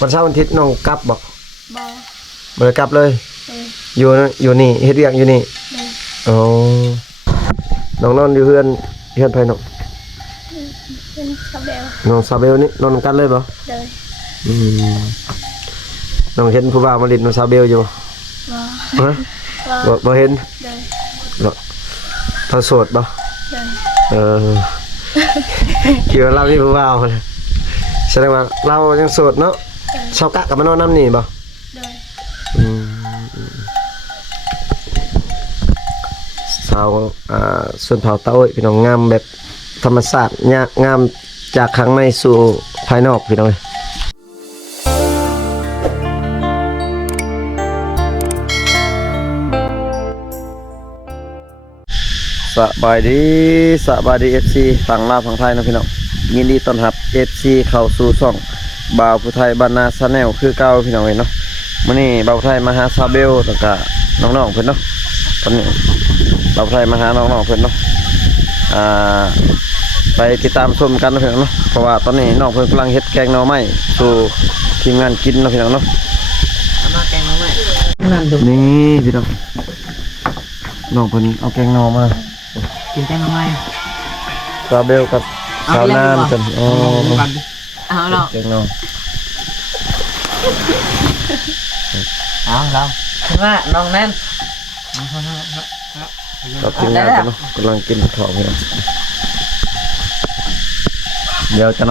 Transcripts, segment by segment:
วันเสาร์วันอาทิตย์น้องกลับบ่บ่ได้กลับเลยอยู่นี่เฮ็ดเวียกอยู่นี่อ๋อน้องนอนอยู่เฮือนไผน้องเป็นซาเบลน้องซาเบลนี่นอนกันเลยบ่เลยน้องเห็นผู้บ่าวมาเล่นน้องซาเบลอยู่บ่ฮะบ่เห็นเลยบ่เธอโสดบ่เลยคิดว่าเรามีผู้บ่าวแสดงว่าเรายังโสดเนาะชาวกะกับมานอนน้ำนี่บ่เลยสาวส่วนเผาเต้าพี่น้องงามแบบธรรมชาติงามจากข้างในสู่ภายนอกพี่น้องสบายดีFC ฝั่งลาวฝั่งไทยนะพี่น้องยินดีต้อนรับ FC เข้าสู่ช่องบ่าวผู้ไทยบ้านนาชาแนลคือเก่าพี่น้องเนาะมื้อนี้บ่าวผู้ไทยมาหาซาเบลแล้วก็น้องๆเพิ่นเนาะตอนนี้บ่าวผู้ไทยมาหาน้องๆเพิ่นเนาะไปติดตามชมกันนะพี่น้องเนาะเพราะว่าตอนนี้น้องเพิ่นกำลังเฮ็ดแกงหน่อไม้สู่ทีมงานกินนะพี่น้องเนาะมาแกงหน่อไม้นี่พี่น้องน้องเพิ่นเอาแกงหน่อมากินแกงหน่อไม้ซาเบลกับสาวนานกันเอาเนาะแกงหน่อเอาเราคิดว่าน้องนั่นกับทีมงานกันเนาะกำลังกินข้าวพี่น้องเดี๋ยวจะ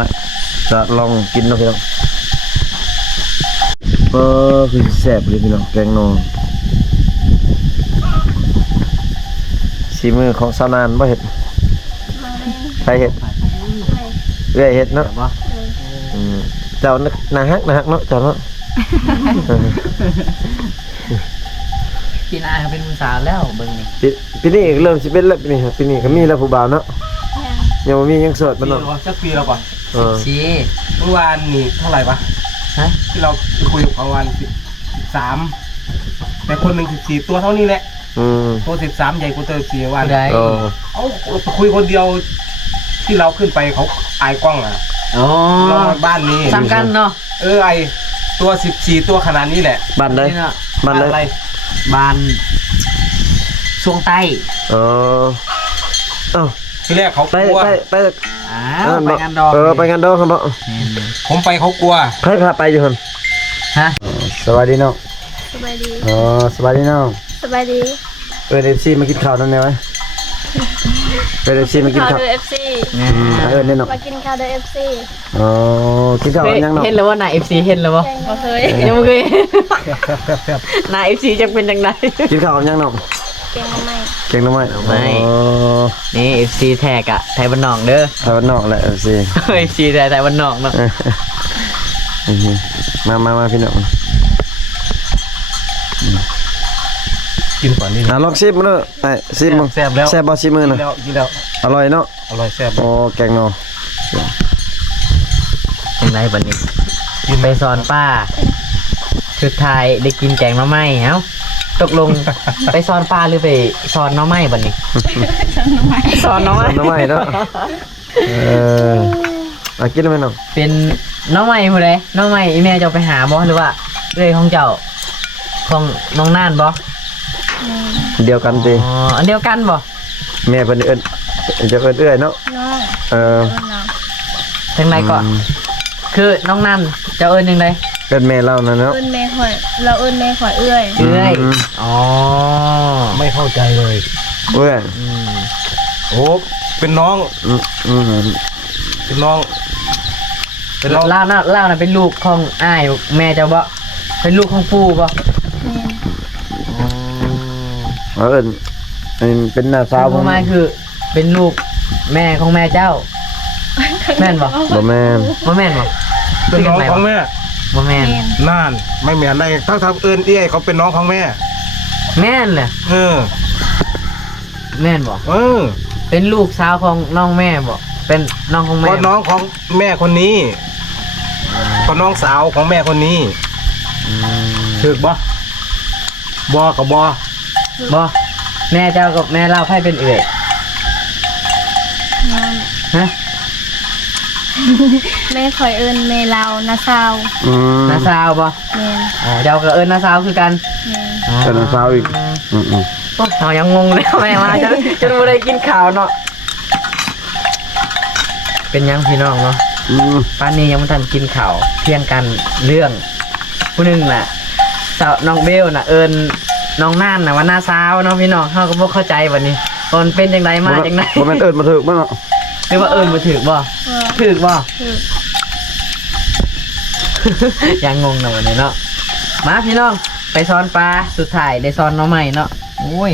ลองกินนะพี่น้องคือแซ่บเลยพี่น้องแกงหน่อสีมือของสาวนานบ่เห็ดใครเห็ดเรื่อยเห็ดเนาะเจ้านาฮักเนาะเจ้าเนาะพี่นายเป็นผู้สาวแล้วเบิ่งนี่ปีนี้เริ่มสิเป็นแล้วปีนี้ปีนี้ก็มีแล้วผู้บ่าวเนาะยังบ่มียังโสดบ่เนาะสักปีแล้วป่ะ14เมื่อวานนี่เท่าไหร่ปะฮะที่เราคุยกับวัน13แต่คนหนึ่ง14ตัวเท่านี้แหละตัว13ใหญ่กว่าตัว14วันเอาคุยคนเดียวที่เราขึ้นไปเขาอายกล้องอ่ะเราบ้านนี้สำคัญเนาะไอตัว14ตัวขนาดนี้แหละบ้านไหนบ้านอะไรบ้านช่วงใต้ที่แรกเขากลัวไปไปงานดองไปงานดองครับผมไปเขากลัวใครพาไปอยู่หั่นฮะสวัสดีน้องสบายดีสบายดีน้องสบายดีFC มากินข้าวนั่นไงวะFC มากินข้าวFC แน่นอนมากินข้าวด้วย FC กินข้าวยังน้องเห็นแล้วว่าหน้า FC เห็นแล้วบ่เคยยังบ่เคยหน้า FC จะเป็นจังได๋กินข้าวยังน้องแกงหน่อไม้นี่ FC แท็กอะไทยบ้านนอกเด้อไทยบ้านนอกแหละ FC ไทยบ้านนอกเนาะมาพี่น้องกินก่อนนี่ลองชิมมื้อไอ้ชิมมึงแซ่บแล้วแซ่บบ่ชิมมื้อน่ะกินแล้วอร่อยเนาะอร่อยแซ่บแกงเนาะยังไงบัดนี้ไปสอนป้าสุดท้ายได้กินแกงหน่อไม้เอ้าตกลงไปสอนป้าหรือไปสอนหน่อไม้บัดนี้สอนหน่อไม้เนาะกินได้มั้ยน้องเป็นหน่อไม้ผู้ใดหน่อไม้อีแม่จะไปหาบ่หรือว่าเอ้ยของเจ้าของน้องน่านบ่เดียวกันสิอันเดียวกันบ่แม่เพิ่นจะเอื้อยเนาะจังไดก็คือน้องนั่นจะเอิ้นจังได๋เอิ้นแม่เรานั่นเนาะเอิ้นแม่ข่อยเราเอิ้นแม่ข่อยเอื้อยไม่เข้าใจเลยเอื้อยโอ้เป็นน้องเป็นน้องล่าน่ะเป็นลูกของอ้ายแม่เจ้าบ่เป็นลูกของปู่บ่เป็นน้าสาวผมหมายคือเป็นลูกแม่ของแม่เจ้าแม่นบ่แม่นบ่แม่นบ่เป็นน้องของแม่บ่แม่นน่านไม่แม่นได้ถ้าเอิ้นเอี้ยเขาเป็นน้องของแม่แม่นแหละแม่นบ่เป็นลูกสาวของน้องแม่บ่เป็นน้องของแม่ก็น้องของแม่คนนี้ก็น้องสาวของแม่คนนี้ถูกบ่กับบ่แม่เจ้ากับแม่เล่าให้เป็นเอื่อยฮะ แม่คอยเอิ้นแม่เรานาซาว นาซาวบ่ แม่น อ๋อเจ้าก็เอิ้นนาซาวคือกัน แม่น เป็นน้ำซาวอีกโอ้เรายังงงเลยแม่มาจนบ่ได้กินข้าวเนาะเป็นยังพี่น้องเนาะป้านนี้ยังไม่ทันกินข้าวเพียงกันเรื่องผู้หนึงน่ะสาวน้องเบลน่ะเอิญน้องน่านน่ะว่าหน้าสาวเนาะพี่น้องเขาก็บ่เข้าใจวันนี้ตอนเป็นจังไดมาจังได บ่แม่นเอิ้นมาถึกบ่เนาะ หรือว่าเอิญบ่ถูกบ่ ว่า ถูกบ่ คือ ยังงงนะวันนี้เนาะมาพี่น้องไปซ้อนปลาสุดท้ายได้ซ้อนน้องใหม่เนาะโอ้ย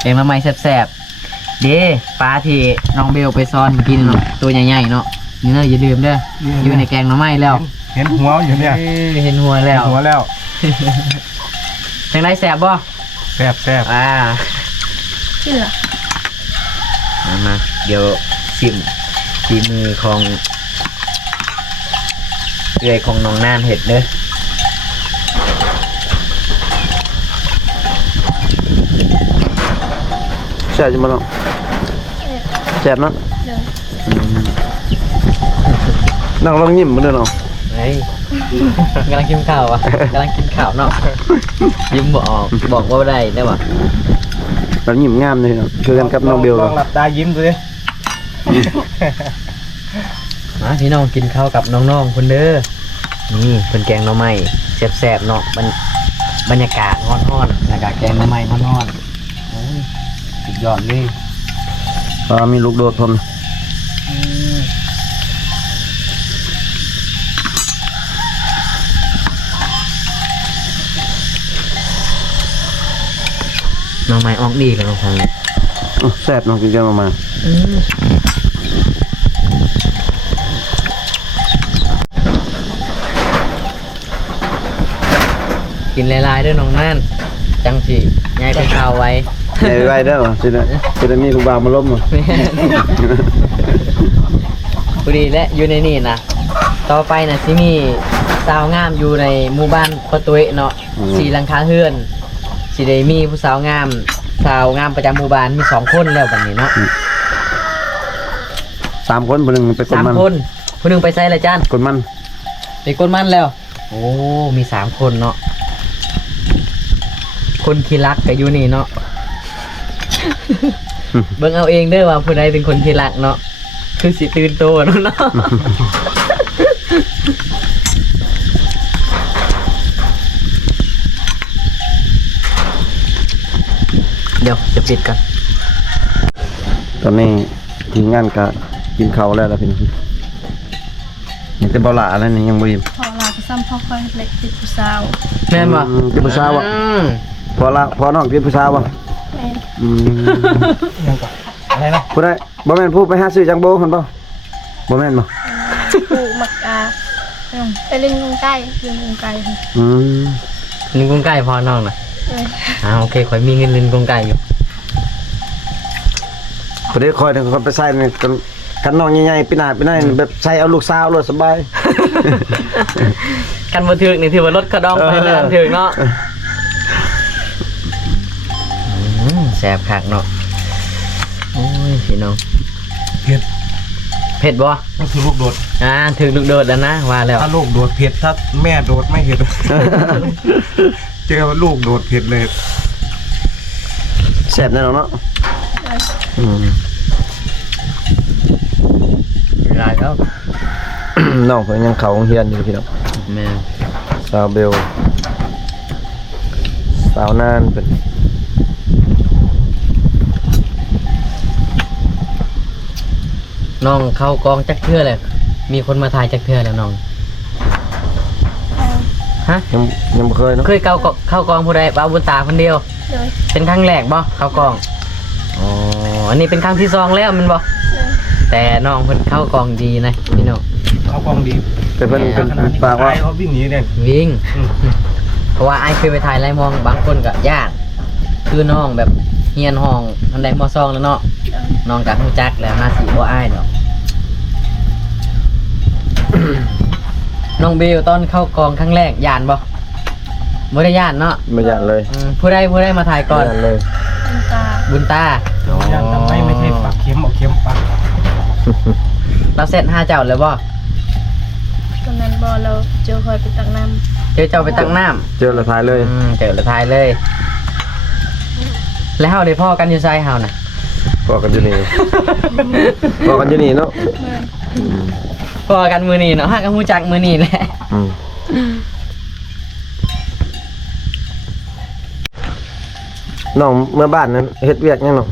แกงน้องใหม่แซ่บๆเด้ปลาที่น้องเบลไปซ้อนเมื่อกี้นี่เนาะตัวใหญ่ๆเนาะนี่เนาะอย่าลืมเด้ออยู่ในแกงน้องใหม่แล้ว เห็นหัวอยู่เนี่ย เห็นหัวแล้ว หัวแล้ว จังไดแซ่บบ่ แซ่บแซ่บ กินเหรอ มาเดี๋ยวชิมฝีมือของเอื้อยของน้องน่านเห็ดเด้อ แซ่บจังบ่เนาะแซ่บเนาะ เดิน นั่งลองยิ้มบ่เด้อเนาะ เฮ้ย กำลังกินข้าวอ่ะกำลังกินข้าวเนาะยิ้มบ่ออกบอกว่าบ่ได้ได้ป่ะ แบบยิ้มงามเลยเนาะคือกันกับน้องเบล ล เนาะ องหลับตายิ้มดูดิ มาพี่น้องกินข้าวกับน้องๆคนเด้อนี่เป็นแกงหน่อไม้แซ่บๆเนาะบรรยากาศร้อนๆบรรยากาศแกงหน่อไม้ร้อนๆโอ้ยสุดยอดเลย มีลูกโดดพร้อม หน่อไม้ออกดีกันน้องฟัง แซ่บเนาะกินกันมากินหลายๆเด้อน้องนั่นจังสิยายไปข้าวไว้ ใหญ่ไว้เด้อสิได้มีผู้บ่าวมาล้ม พอดีและอยู่ในนี่นะต่อไปนะที่มีสาวงามอยู่ในหมู่บ้านปะตุ้ยเนาะสี่หลังคาเฮือนสิได้มีผู้สาวงามประจำหมู่บ้านมี2 คนแล้วบัดนี้เนาะ 3 คนผู้นึงไปกด 3 มัน คนผู้หนึงไปใส่ละจ้าน กดมัน ไปกดมันแล้ว โอ้มี3 คนเนาะคนขี้รักก็อยู่นี่เนาะ เบิ่งเอาเองเด้อว่าผู้ใดเป็นคนขี้รักเนาะคือสิตื่นโตเนาะ เดี๋ยวจะปิดกัน ตอนนี้ทีมงานก็กินข้าวแล้วล่ะพี่น้องยังแต่บ่หลาแล้วนี่ยังบ่อิ่ม พอลาไปซ้ำพ่อคอยเล็กติดผู้สาว แม่นบ่ เป็นผู้สาวบ่ อืม พอน้องเป็นผู้สาวบ่ แม่น ยังก่อนอะไรนะ ผู้ใดบ่แม่นผู้ไปหาซื้อจังโบหั่นบ่บ่แม่นบ่ ผู้มักไปเล่นกงไก่เล่นกงไก่ อืม ลิงกงไก่พอน้องน่ะ เออ โอเคข่อยมีเงินลิงกงไก่อยู่ ผู้ใดคอยถึงคนไปใส่นี่กันน้องใหญ่ๆปีหน้าแบบใส่เอาลูกสาวรถสบาย กันบ่ถึกนี่ถือว่ารถกระดองไปแล้วถึกเนาะแซ่บคักเนาะโอ้ยพี่น้อง เผ็ด เผ็ดบ่ ก็คือลูกโดด ถึกลูกโดดแล้วนะว่าแล้ว ถ้าลูกโดดเผ็ดถ้าแม่โดดไม่เผ็ด เจอว่าลูกโดดเผ็ดเลย แซ่บแน่นอนเนาะอืม หลายแล้ว น้องเพิ่นยังเข้าโรงเรียนอยู่พี่น้อง แม่ สาวเบลสาวนานเป็น น้องเข้ากองจักเทื่อเลยมีคนมาถ่ายจักเทื่อแล้วน้องฮะ ยังบ่เคยเนาะ เคยเข้ากองผู้ใดเอาบุญตาคนเดียว เลย เป็นครั้งแรกบ่เข้ากองอ๋ออันนี้เป็นครั้งที่2แล้วแมันบ่ เลย แต่น้องเพิ่นเข้ากองดีนะพี่น้อง เขากล้องดี แต่เพิ่น ขนาดนี้ ปากว่า เขาวิ่งหนีเนี่ย วิ่ง เพราะว่าไอ้เคยไปถ่ายไล่มองบางคนก็ยากคือน้องแบบเฮียนห้องอันใดมอซองแล้วเนาะน้องกับฮู้จักแล้วมาสิบ่อ้ายดอก น้องเบลตอนเข้ากองครั้งแรกย่านบ่บ่ได้ย่านเนาะ ไม่อยากเลย ผู้ใดมาถ่ายก่อน ไม่อยากเลย คุณตา บุญตา ยันทำไมไม่ใช่ปักเข็มเอาเข็มปัก เราเสร็จ5เจ้าแล้วบ่ ตอนนั้นบ่เราเจอคอยไปตักน้ เจอเจ้าไปตักน้ำ เจอละทายเลย เจอละทายเลย แล้วเฮาได้พ่อกันอยู่ไสเฮาน่ะ พอกันอยู่นี่พอกันอยู่นี่เนาะ ำ พ่อกันมื้อนี้เนาะหากันฮู้จักมื้อนี้แหละ อืมน้องเมื่อบ้านนั้นเฮ็ดเวียกยังน้อง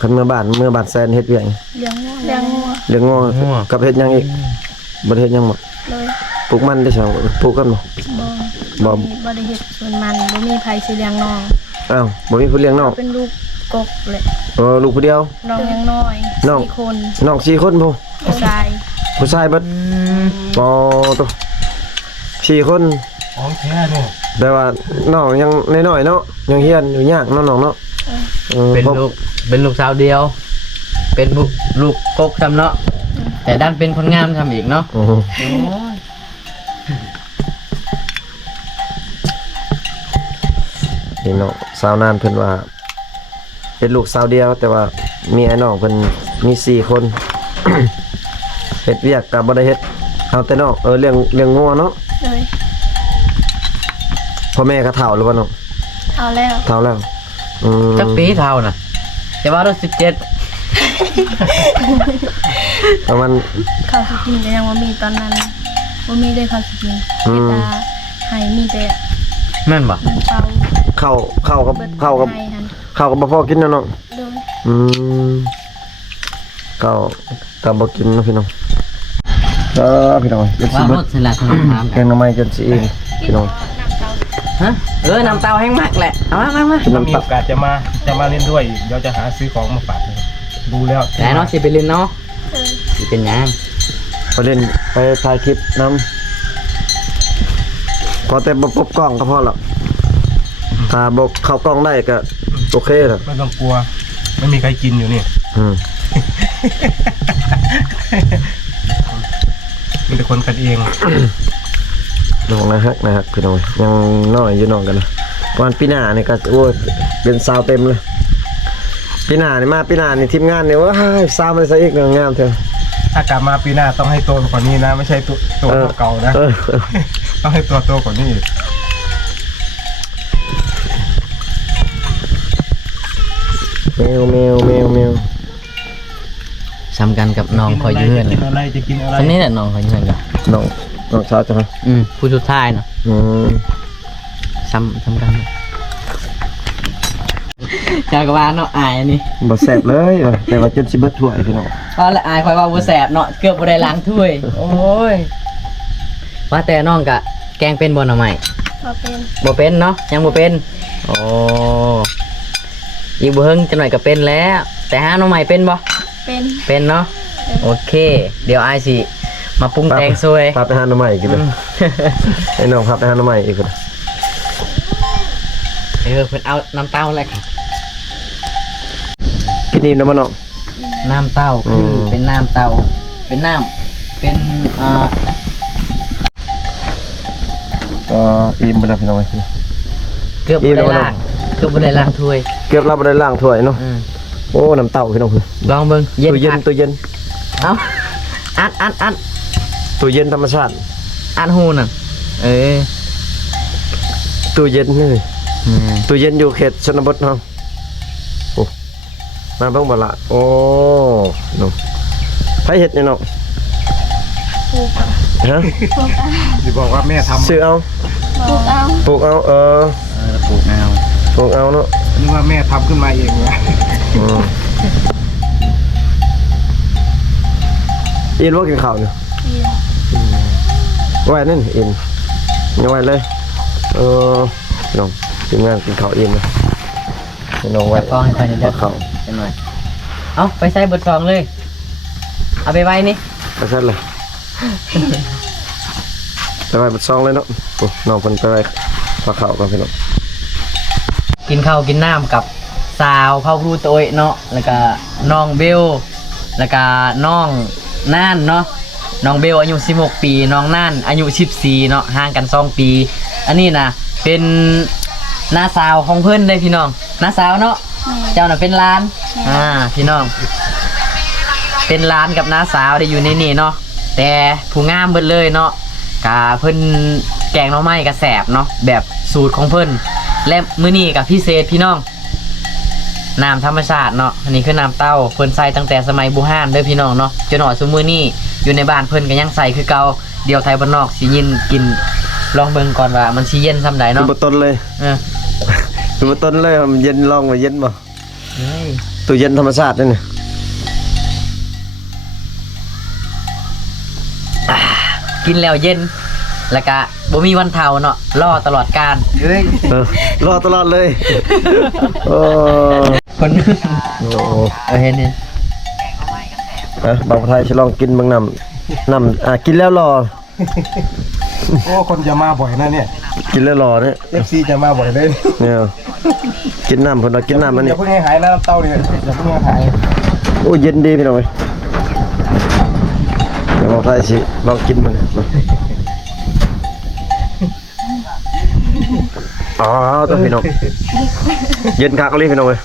คันเมื่อบ้านแซนเฮ็ดเวียกหยัง เลี้ยงงัวเลี้ยงงัว เลี้ยงงัวกับเฮ็ดหยังอีกบ่ได้เฮ็ดหยังหมด เลย ปลูกมันได้ซั่งปลูกกันบ่ บ่ บ่ บ่ได้เฮ็ดสวนมันบ่มีไผสิเลี้ยงน้อง อ้าวบ่มีผู้เลี้ยงน้อง เป็นลูกกกเลย ลูกผู้เดียว น้องยังน้อย น้อง 4คน น้อง4คนพุ่น ผู้ชาย ผู้ชายเบิดอ๋อตัว4คน ของแท้เนี่ย แต่ว่าน้องยังน้อยๆเนาะยังเฮียนอยู่ยากเนาะน้องเนาะ เป็นลูกสาวเดียว เป็นลูกกกทำเนาะแต่ด้านเป็นคนงามทำอีกเนาะ อือฮึนี่เนาะสาวนานเพิ่นว่า เป็นลูกสาวเดียว แต่ว่ามีไอ้น้องเพิ่นมี4คน เฮ็ดเวียกก็บ่ได้เฮ็ดเอาแต่น้องเลี้ยงงัวเนาะ เลย พ่อแม่ก็เฒ่าแล้วบ่น้อง เอาแล้ว เฒ่าแล้วม จักปีเท่าน่ะแต่ว่าเรา17 ประมาณ ข้าวสิกินก็ยังบ่มีตอนนั้นบ่มีได้ข้าวสิกิน อืม มีแต่ให้มีแต่ แม่นบ่ น้ำเปล่า เข้ากับ เบิด เข้ากับ ให้หั่น ข้าวก็บ่พอกินเนาะน้อง โดย อืมก็บ่กินเนาะพี่น้องพี่น้องเดี๋ยวสิ ว่า เบิ ร ด ถสลัดถาม แกงหน่อไม้จนสิอิ่มพี่น้อง ฮะน้ำเต้าแห้งมากแหละเอามา กิน ถ้ามี น้ำ โอกาสจะมาเล่นด้วยเดี๋ยวจะหาซื้อของมาฝากเลยดูแล้ว ไหนเนาะสิไปเล่นเนาะ เออ สิเป็นหยัง ไปเล่นไปถ่ายคลิปนำพอแต่บ่ปบกล้องก็พอแล้วถ้าบ่เข้ากล้องได้ก็โอเคแล้ว ไม่ต้องกลัวไม่มีใครกินอยู่นี่ อืม มีแต่คนกันเอง น้องนะฮะพี่น้องยังน้อยอยู่น้องกันนะวันปีหน้านี่ก็โอ้ยเป็นสาวเต็มเลยปีหน้านี่ทีมงานนี่ว่าสาวมันซะอีกงามเถอะ ถ้ากลับมาปีหน้าต้องให้โตกว่านี้นะ ไม่ใช่ตัวเก่านะ เออ ต้องให้ตัวโตกว่านี้อีก แมว ซ้ำกันกับน้องคอยอยู่เฮือน จะกินอะไรจะกินอะไร คนนี้แหละน้องคอยอยู่เฮือนกัน น้องสาวจ้ะ ผู้สุดท้ายเนาะ อืม ซ้ำกันจากว่าเนาะอายอันนี้ บ่แซ่บเลยแต่ว่าจนสิเบิดถ้วยพี่น้อง ก็ละอายคอยว่าบ่แสบเนาะเกือบบ่ได้ล้างถ้วย โอ้ยว่าแต่น้องกะแกงเป็นบ่หน่อไม้ บ่เป็น บ่เป็นเนาะยังบ่เป็นโอ้อีกบ่เฮิงจะหน่อยก็เป็นแล้ว แต่หาหน่อไม้เป็นบ่ เป็น เป็นเนาะโอเค เดี๋ยวอายสิมาปรุงแต่งซวย พาไปหาหน่อไม้อีกเลยไอ้น้องพาไปหาหน่อไม้อีกคน เพิ่นเอาน้ำเต้าเลยค่ะ กินอิ่มแล้วบ่น้อง น้ำเต้าคือเป็นน้ำเต้าเป็นน้ำเป็นก็อิ่มไปแล้วพี่น้อง เกือบบ่ได้ล้างเกือบบ่ได้ล้างถ้วย เกือบเราบ่ได้ล้างถ้วยเนาะโอ้น้ำเต้าพี่น้อง ลองเบิ่งเย็น ตู้เย็น คัก ตู้เย็น เอ้าอัด ตู้เย็นธรรมชาติ อัดหูน่ะตู้เย็นนี่ตู้เย็นอยู่เขตชนบทเนาะโอ้มาเบิ่งบ่ละโอ้น้องไผเฮ็ดนี่น้อง ปลูกเอา ฮะ ปลูกเอา จะบอกว่าแม่ทำ ซื้อเอา ปลูกเอา ปลูกเอาปลูกเอา ปลูกเอาเนาะ นึกว่าแม่ทำขึ้นมาเองนะ อินว่ากินข้าวเนี่ย กิน ไว้นั่นอินยังไว้เลยน้องทีมงานกินข้าวอินนะให้น้องไว้ จับกล้องให้ค่อยนิดเดียว ข้าว เป็นหน่อยเอาไปใส่เบดซองเลยเอาไปไว้นี่ ไปเสร็จเลยไปไว้บนซองเลยเนาะโอ้น้องเพิ่นไปไว้ปลาข้าวกันพี่น้อง กินข้าวกินน้ำกับสาวเข้าครูโตยเนาะแล้วก็น้องเบลแล้วก็น้องน่านเนาะน้องเบลอายุ16ปีน้องน่านอายุ14เนาะห่างกัน2ปีอันนี้นะเป็นน้าสาวของเพิ่นเลยพี่น้องน้าสาวเนาะเจ้าน่ะเป็นหลานพี่น้อง เป็นร้านกับน้าสาวได้อยู่ในนี่เนาะแต่ผู้งามเบิดเลยเนาะกะเพิ่นแกงหน่อไม้กะแสบเนาะแบบสูตรของเพิ่นและมื้อนี้กับพิเศษพี่น้องน้ำธรรมชาติเนาะอันนี้คือน้ำเต้าเพิ่นใส่ตั้งแต่สมัยบูฮานเด้อพี่น้องเนาะจนหน่อยซุมื้อนี้อยู่ในบ้านเพิ่นก็ยังใส่คือเก่าเดี๋ยวไทยบ้านนอกสิยินกินลองเบิ่งก่อนว่ามันสิเย็นซำใด คือ เนาะ บ่ต้นเลย คือบ่ต้นเลยมันเย็นลองว่าเย็นบ่ เฮ้ย ตู้เย็นธรรมชาตินี่ กินแล้วเย็นแล้วก็บ่มีวันเฒ่าเนาะรอตลอดกาลเฮ้ย รอตลอดเลยโอ้ คน โห เห็นนี่ บางไทยจะลองกินบางน้ำกินแล้วรอ โอ้คนจะมาบ่อยนะเนี่ย กินแล้วรอเนี่ย FC จะมาบ่อยเลย เนี่ยกินน้ำเพิ่นว่ากินน้ำอัน อ นี้ ย่าเพิ่งให้หายนะน้ำเต้าเนี่ยอย่าเพิ่งให้หาย โอ้เย็นดีพี่น้องเอ้ยเดี๋ยวบางไทยสิลองกินมันอ๋อตัวพี่น้องเย็นคักเลยพี่น้องเอ้ย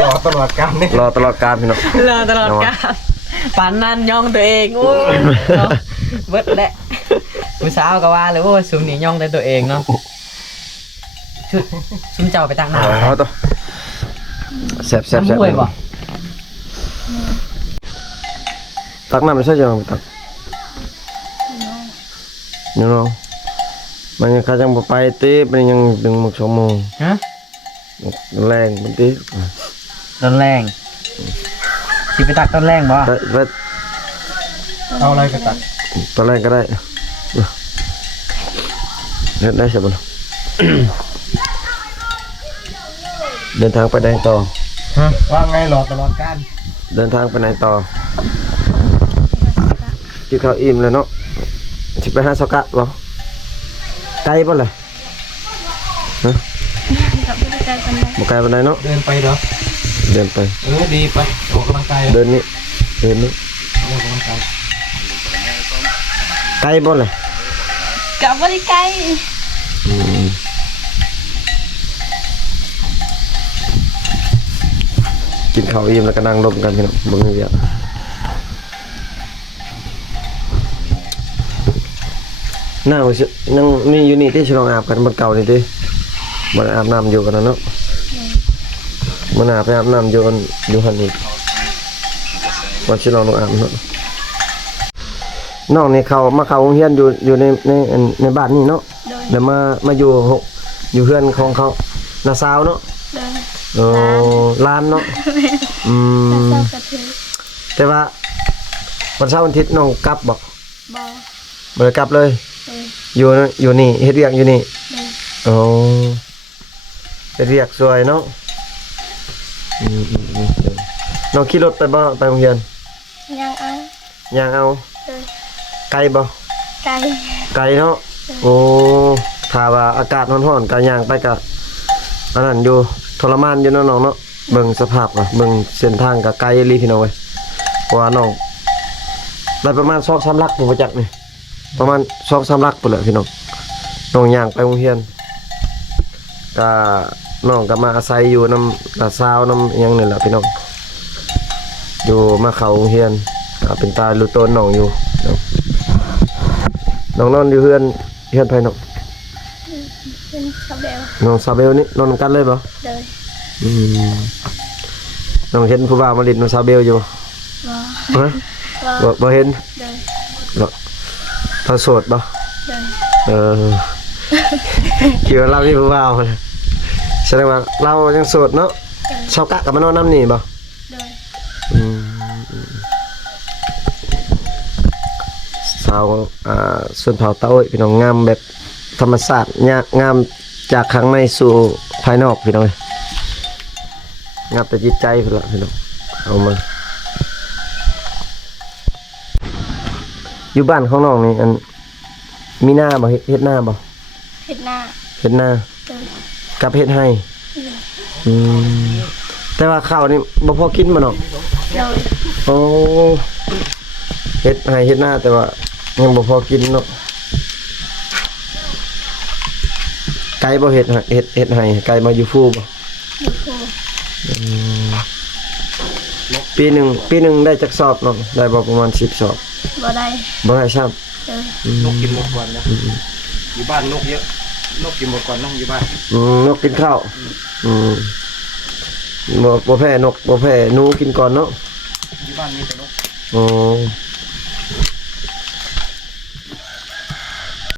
รอตลอดกาลนี่ รอตลอดกาลพี่น้อง รอตลอดกาลปานนั้นย่องตัวเองโอ้ยเนาะเบิดแหละผู้สาวก็ว่าเลยโอ้ยซุมนี่ย่องแต่ตัวเองเนาะชุดซุมเจ้าไปตั้งหน้า อ๋อตัวแซ่บ น้ำห้วยบ่ ตักน้ำไม่ใช่จังตักนี่น้องมันยังข้าจังบ่ไปตีมันยังดึงหมก2 โมง ฮะ แรงมันตี ต้นแรงสิไปตักต้นแรงบ่ ไป เอาอะไรก็ตัด ตอนแรกก็ได้เฮ็ดได้ใช่บ่ เดินทางไปไหนต่อ ฮะ ว่าไงรอตลอดกาล เดินทางไปไหนต่อกินข้าวอิ่มแล้วเนาะสิไปหาสกะบ่ไกลบ่ล่ะฮะ กับผู้ใจคนใด บ่ไกลปานใดเนาะ เดินไปเหรอ เดินไป ดีไปออกกำลังกาย เดินนี้เดินนี้ ออกกำลังกาย ไกลบ่ล่ะ กับบริไกล กินข้าวอิ่มแล้วก็นั่งลมกันพี่น้องเบิ่งเวียกน่าว่าสินั่งนี่อยู่นี่ที่ฉลองอาบกันบนเก่านี่ติบ่ได้อาบน้ำอยู่กันนะเนาะมันอาบไปอาบน้ำอยู่กันอยู่หั่นอีกวันฉลองอาบเนาะน้องนี่เขามาเข้าโรงเรียนอยู่ในบ้านนี่เนาะ โดย แล้วมาอยู่เพื่อนของเขาน้าสาวเนาะ โดย โอ้ร้านเนาะอื เจ้าม กระเทย แต่ว่าวันเสาร์วันอาทิตย์น้องกลับบอก บอ บ่ได้กลับเลย โดย อยู่นี่เฮ็ดเวียกอยู่นี่ โดย โอ้เฮ็ดเวียกสวยเนาะน้องขี่รถไปบ่ไปโรงเรียน ยังเอา ย่างเอา โดย ไกลบ่ ไกล ไกลเนาะโอ้ถ้าว่าอากาศร้อนๆก็ย่างไปก็อันนั้นอยู่ทรมานอยู่เนาะน้องเนาะเบิ่งสภาพเบิ่งเส้นทางก็ไกลอีหลีพี่น้องเว้ยเพราะว่าน้องได้ประมาณ2-3 ลักผมบ่จักนี่ประมาณ2-3 ลักพุ่นแหละพี่น้องน้องย่างไปโรงเรียนก็น้องก็มาอาศัยอยู่นำน้าสาวนํอิหยังนี่แหละพี่น้องอยู่มาเข้าโรงเรียนก็เป็นตาลูกโตนน้องอยู่เนาะน้องนอนอยู่เฮือนไผน้อง เป็นชาวเบล น้องซาเบลนี่นอนนำกันเลยบ่ โดย น้องเห็นผู้บ่าวมาเลินน้องซาเบลอยู่ บอ ฮะ บอ บ่เห็น โดย บ่เธอโสดบ่ โดย เออ คิดว่าเรามีผู้บ่าวเลยแสดงว่าเรายังโสดเนาะชาวกะกับมานอนน้ำนี่บ่ โดย อืมสาวส่วนเผาเต้าเอ้ยพี่น้องงามแบบธรรมชาติงามจากข้างในสู่ภายนอกพี่น้องเอ้ยงามแต่จิตใจพุ่นล่ะพี่น้องเอามาอยู่บ้านของน้องนี่อันมีหน้าบ่เฮ็ดหน้าบ่ เห็ดหน้า เฮ็ดหน้า โดย กับเฮ็ดให้อืมแต่ว่าข้าวนี่บ่พอกินบ่เนาะ โดย โอ้เฮ็ดให้เฮ็ดหน้าแต่ว่ายังบ่พอกินเนาะไก่บ่เฮ็ดให้ไก่มาอยู่ฟูบ่ อยู่โค ปีหนึ่งได้จักสอบเนาะได้บ่ประมาณ10สอบ บ่ได้ บ่ได้ซ้ เลย นกกินหมดก่อนนะอยู่บ้านนกเยอะนกกินหมดก่อนนกอยู่บ้าน นกกินข้าวบ่แพ้นกบ่แพ้หนูกินก่อนเนาะ อยู่บ้านมีแต่นก อ๋อ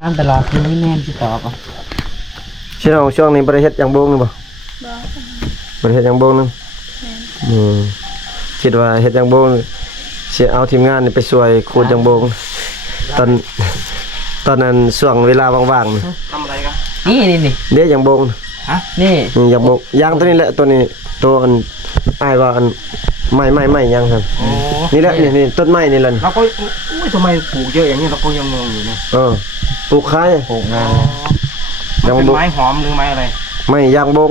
อันตลอดคือนี่แม่นสิตอบอ่ะ พี่น้องช่วงนี้บ่ได้เฮ็ดหยังบ่งนี่บ่ บ่ บ่ได้เฮ็ดหยังบ่งนึง แม่น คิดว่าเฮ็ดหยังบ่งสิเอาทีมงานนี่ไปช่วยขูดหยังบ่งตอนนั้นช่วงเวลาว่างๆนี่ ทำอะไรกัน นี่ เด้หยังบ่ง ฮะ นี่ นี่หยังบ่งยางตัวนี้แหละตัวนี้ตัวอันอ้ายว่าอันไม้หยังครับ โอ้ นี่แหละนี่ต้นไม้นี่แหละ เราก็อุ้ยทำไมปลูกเยอะอย่างนี้เราก็ยังงงอยู่นะ ปลูกคาย ปลูกงาน มันเป็นไม้หอมหรือไม้อะไร ไม่ยางบง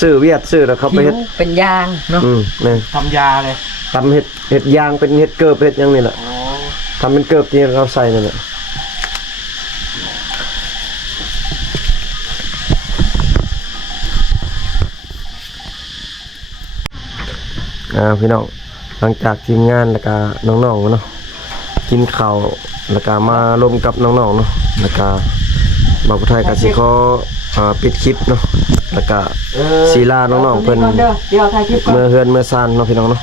ซื้อเวียดซื้อแล้วเขาไป ผิ เฮ็ ว ด เป็นยางเนาะ แม่น ทำยาเลย ทำเฮ็ดยางเป็นเฮ็ดเกิบเฮ็ดหยังนี่แหละ โอ้ ทำเป็นเกิบที่เราใส่นั่นแหละพี่น้องหลังจากทีมงานแล้วก็น้องๆเนาะกินข้าวแล้วก็มารวมกับน้องๆเนาะแล้วก็บ่าวผู้ไทยก็สิขอปิดคลิปเนาะแล้วก็ศิลาน้องๆเพิ่น เดี๋ยวถ่ายคลิปก่อน เมื่อเฮือนเมื่อซานเนาะพี่น้องเนาะ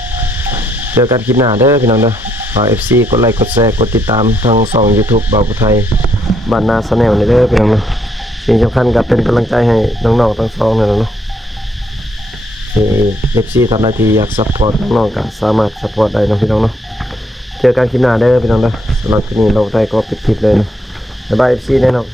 เจอกันคลิปหน้าเด้อพี่น้องเด้อฝาก FC กดไลค์กดแชร์กดติดตามทางช่อง YouTube บ่าวผู้ไทยบ้านนาชาแนลนี่เด้อพี่น้องเนาะสิ่งสำคัญก็เป็นกำลังใจให้น้องๆทั้งสองนั่นแหละเนาะที่ FC ทำหน้าที่อยากซัพพอร์ตน้องๆก็สามารถซัพพอร์ตได้เนาะพี่น้องเนาะเจอกันคลิปหน้าเด้อพี่น้องเด้อสำหรับที่นี้เราได้ก็ปิดคลิปเลยเนาะบ๊ายบาย FC แน่นอน